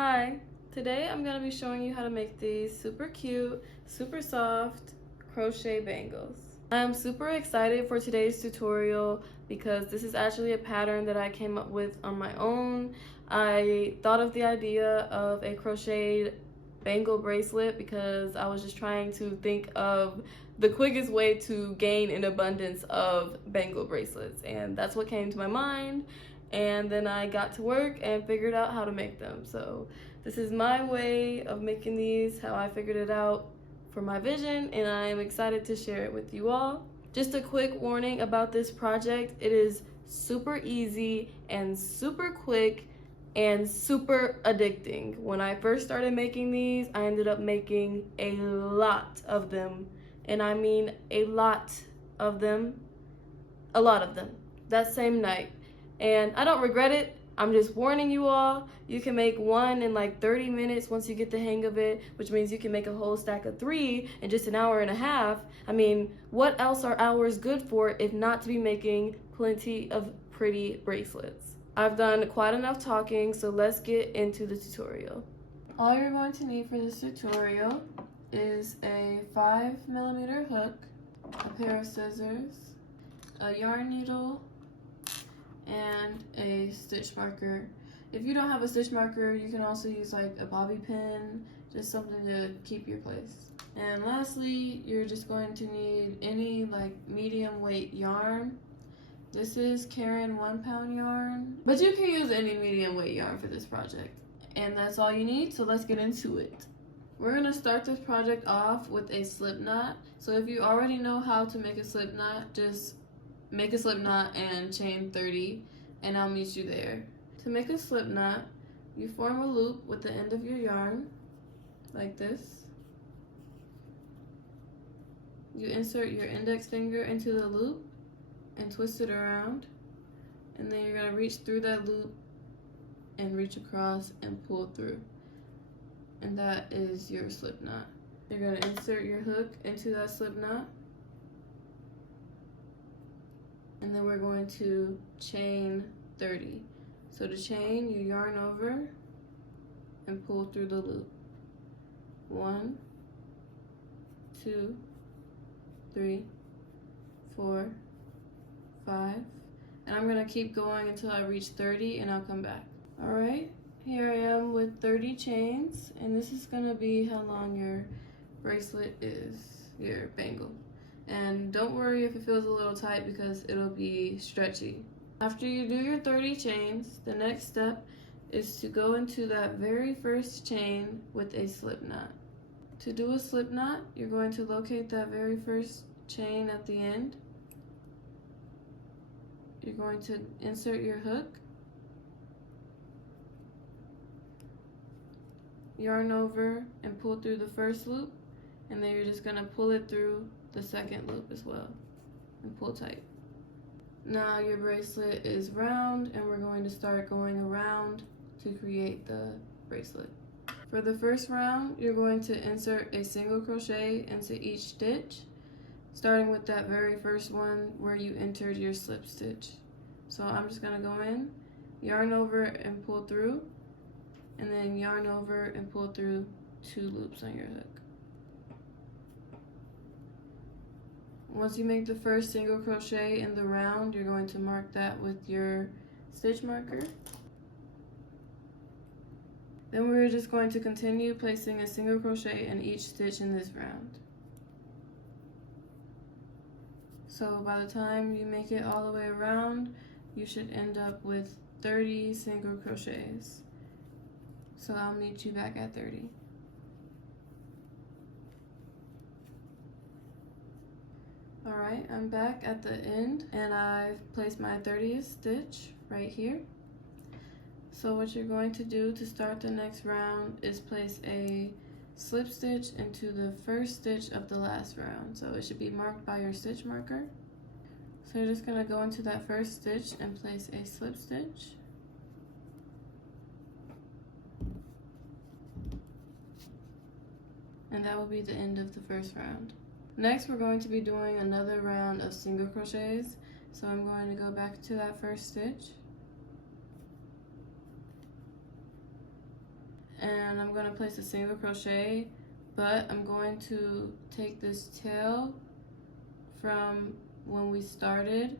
Hi, today I'm going to be showing you how to make these super cute, super soft crochet bangles. I'm super excited for today's tutorial because this is actually a pattern that I came up with on my own. I thought of the idea of a crocheted bangle bracelet because I was just trying to think of the quickest way to gain an abundance of bangle bracelets, and that's what came to my mind. And then I got to work and figured out how to make them. So this is my way of making these, how I figured it out for my vision, and I am excited to share it with you all. Just a quick warning about this project: it is super easy and super quick and super addicting. When I first started making these, I ended up making a lot of them, and I mean a lot of them, that same night. And I don't regret it. I'm just warning you all, you can make one in like 30 minutes once you get the hang of it, which means you can make a whole stack of 3 in just an hour and a half. I mean, what else are hours good for if not to be making plenty of pretty bracelets? I've done quite enough talking, so let's get into the tutorial. All you're going to need for this tutorial is a 5mm hook, a pair of scissors, a yarn needle, and a stitch marker. If you don't have a stitch marker, you can also use like a bobby pin, just something to keep your place. And lastly, you're just going to need any like medium weight yarn. This is Karen 1-pound yarn, but you can use any medium weight yarn for this project. And that's all you need, so let's get into it. We're gonna start this project off with a slip knot. So if you already know how to make a slip knot, just make a slip knot and chain 30, and I'll meet you there. To make a slip knot, you form a loop with the end of your yarn, like this. You insert your index finger into the loop and twist it around, and then you're gonna reach through that loop and reach across and pull through. And that is your slip knot. You're gonna insert your hook into that slip knot, and then we're going to chain 30. So to chain, you yarn over and pull through the loop. 1, 2, 3, 4, 5, and I'm gonna keep going until I reach 30, and I'll come back. All right, here I am with 30 chains, and this is gonna be how long your bracelet is, your bangle. And don't worry if it feels a little tight because it'll be stretchy. After you do your 30 chains, the next step is to go into that very first chain with a slip knot. To do a slip knot, you're going to locate that very first chain at the end. You're going to insert your hook, yarn over and pull through the first loop, and then you're just gonna pull it through the second loop as well and pull tight. Now your bracelet is round, and we're going to start going around to create the bracelet. For the first round, you're going to insert a single crochet into each stitch, starting with that very first one where you entered your slip stitch. So I'm just gonna go in, yarn over and pull through, and then yarn over and pull through 2 loops on your hook. Once you make the first single crochet in the round, you're going to mark that with your stitch marker. Then we're just going to continue placing a single crochet in each stitch in this round. So by the time you make it all the way around, you should end up with 30 single crochets. So I'll meet you back at 30. Alright, I'm back at the end, and I've placed my 30th stitch right here. So what you're going to do to start the next round is place a slip stitch into the first stitch of the last round. So it should be marked by your stitch marker. So you're just going to go into that first stitch and place a slip stitch. And that will be the end of the first round. Next, we're going to be doing another round of single crochets. So I'm going to go back to that first stitch and I'm going to place a single crochet, but I'm going to take this tail from when we started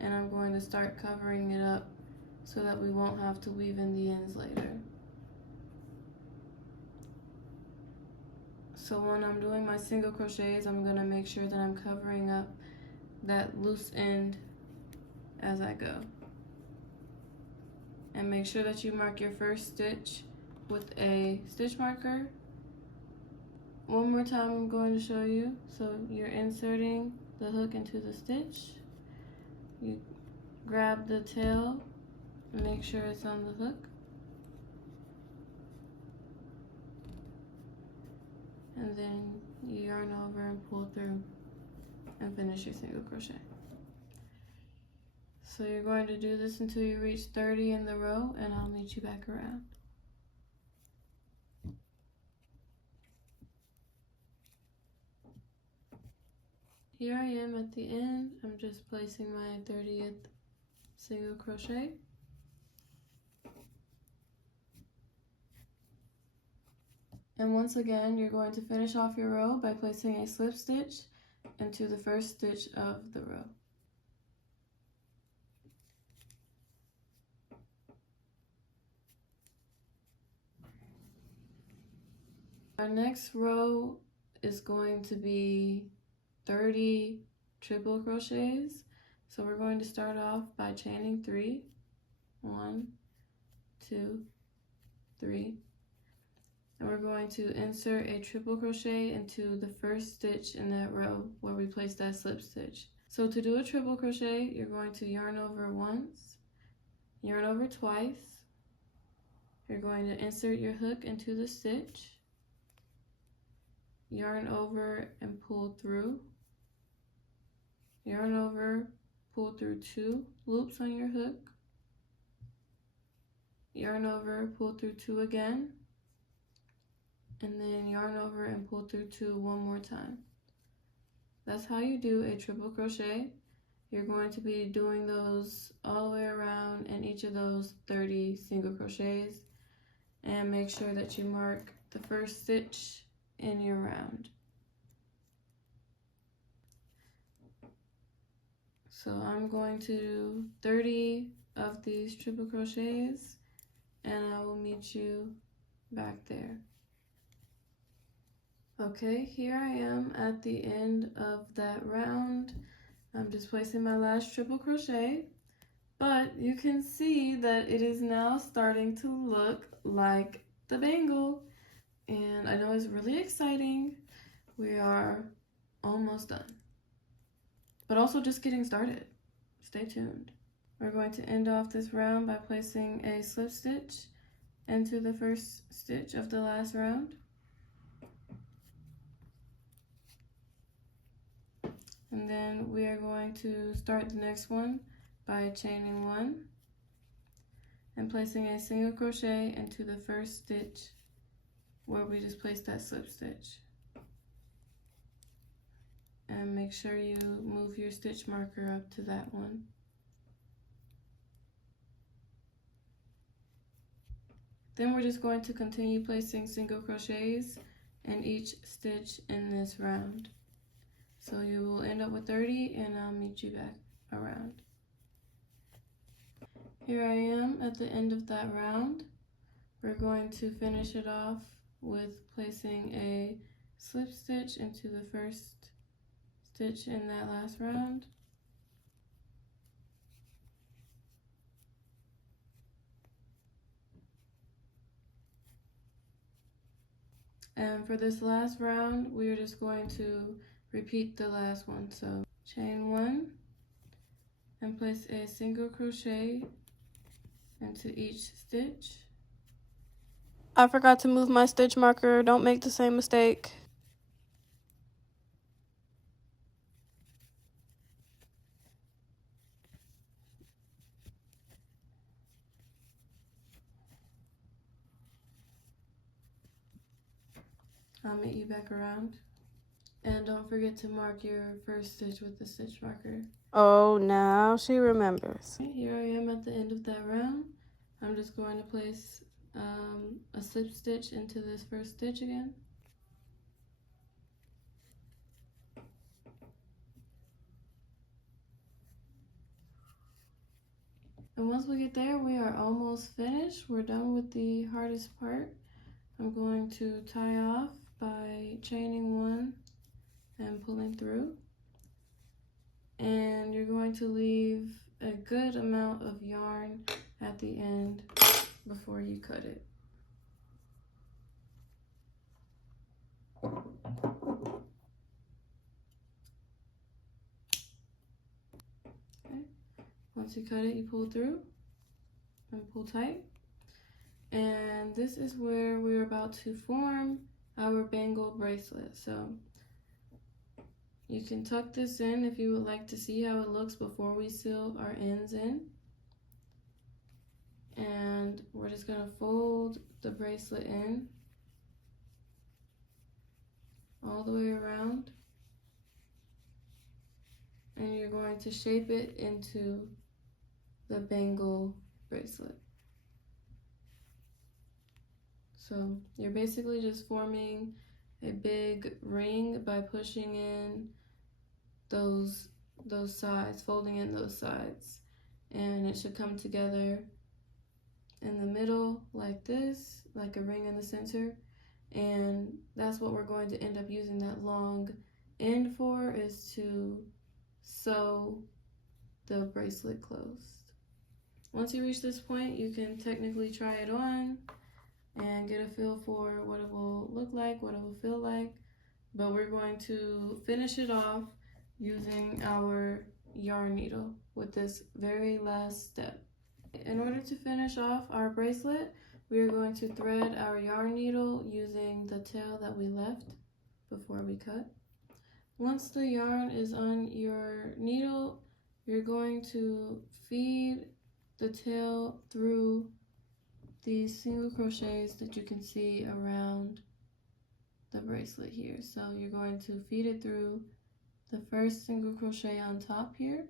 and I'm going to start covering it up so that we won't have to weave in the ends later. So when I'm doing my single crochets, I'm going to make sure that I'm covering up that loose end as I go. And make sure that you mark your first stitch with a stitch marker. One more time I'm going to show you. So you're inserting the hook into the stitch. You grab the tail and make sure it's on the hook. And then you yarn over and pull through and finish your single crochet. So you're going to do this until you reach 30 in the row, and I'll meet you back around. Here I am at the end. I'm just placing my 30th single crochet. And once again, you're going to finish off your row by placing a slip stitch into the first stitch of the row. Our next row is going to be 30 triple crochets. So we're going to start off by chaining 3. 1, 2, 3. And we're going to insert a triple crochet into the first stitch in that row where we placed that slip stitch. So to do a triple crochet, you're going to yarn over once, yarn over twice. You're going to insert your hook into the stitch, yarn over and pull through, yarn over, pull through 2 loops on your hook, yarn over, pull through 2 again, and then yarn over and pull through 2 one more time. That's how you do a triple crochet. You're going to be doing those all the way around in each of those 30 single crochets, and make sure that you mark the first stitch in your round. So I'm going to do 30 of these triple crochets, and I will meet you back there. Okay, here I am at the end of that round. I'm just placing my last triple crochet, but you can see that it is now starting to look like the bangle, and I know it's really exciting. We are almost done, but also just getting started. Stay tuned. We're going to end off this round by placing a slip stitch into the first stitch of the last round. And then we are going to start the next one by chaining 1 and placing a single crochet into the first stitch where we just placed that slip stitch. And make sure you move your stitch marker up to that one. Then we're just going to continue placing single crochets in each stitch in this round. So you will end up with 30, and I'll meet you back around. Here I am at the end of that round. We're going to finish it off with placing a slip stitch into the first stitch in that last round. And for this last round, we're just going to repeat the last one. So chain 1 and place a single crochet into each stitch. I forgot to move my stitch marker. Don't make the same mistake. I'll meet you back around. And don't forget to mark your first stitch with the stitch marker. Oh, now she remembers. Here I am at the end of that round. I'm just going to place a slip stitch into this first stitch again. And once we get there, we are almost finished. We're done with the hardest part. I'm going to tie off by chaining one and pulling through. And you're going to leave a good amount of yarn at the end before you cut it. Okay. Once you cut it, you pull through and pull tight. And this is where we're about to form our bangle bracelet. So you can tuck this in if you would like to see how it looks before we seal our ends in. And we're just gonna fold the bracelet in all the way around. And you're going to shape it into the bangle bracelet. So you're basically just forming a big ring by pushing in those sides, folding in those sides. And it should come together in the middle like this, like a ring in the center. And that's what we're going to end up using that long end for, is to sew the bracelet closed. Once you reach this point, you can technically try it on and get a feel for what it will look like, what it will feel like. But we're going to finish it off using our yarn needle with this very last step. In order to finish off our bracelet, we are going to thread our yarn needle using the tail that we left before we cut. Once the yarn is on your needle, you're going to feed the tail through these single crochets that you can see around the bracelet here. So you're going to feed it through the first single crochet on top here.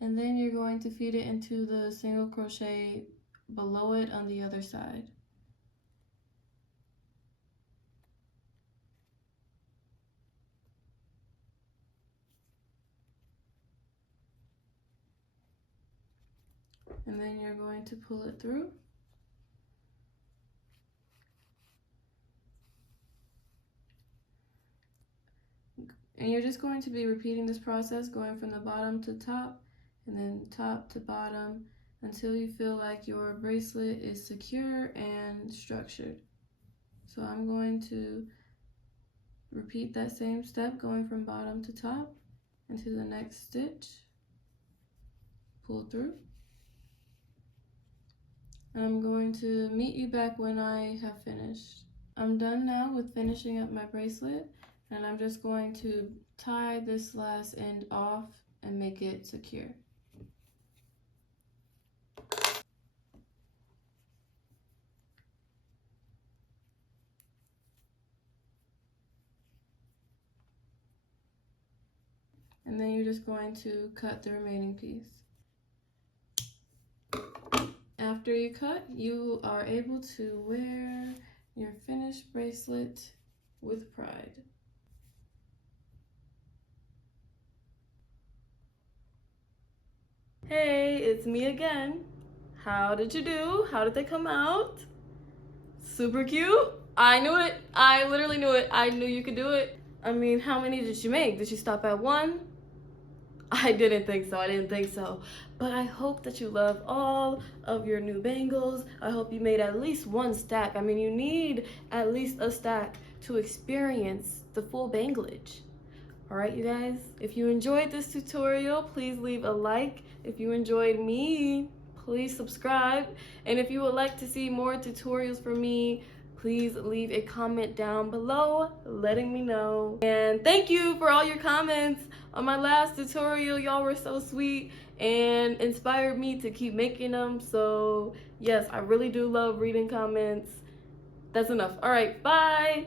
And then you're going to feed it into the single crochet below it on the other side. And then you're going to pull it through. And you're just going to be repeating this process, going from the bottom to top and then top to bottom until you feel like your bracelet is secure and structured. So I'm going to repeat that same step, going from bottom to top into the next stitch, pull through. And I'm going to meet you back when I have finished. I'm done now with finishing up my bracelet, and I'm just going to tie this last end off and make it secure. And then you're just going to cut the remaining piece. After you cut, you are able to wear your finished bracelet with pride. Hey, it's me again. How did you do? How did they come out? Super cute. I knew it. I literally knew it. I knew you could do it. I mean, how many did you make? Did you stop at one? I didn't think so. I didn't think so. But I hope that you love all of your new bangles. I hope you made at least one stack. I mean, you need at least a stack to experience the full banglage. All right, you guys, if you enjoyed this tutorial, please leave a like. If you enjoyed me, please subscribe. And if you would like to see more tutorials from me, please leave a comment down below letting me know. And thank you for all your comments on my last tutorial. Y'all were so sweet and inspired me to keep making them. So yes, I really do love reading comments. That's enough. All right, bye.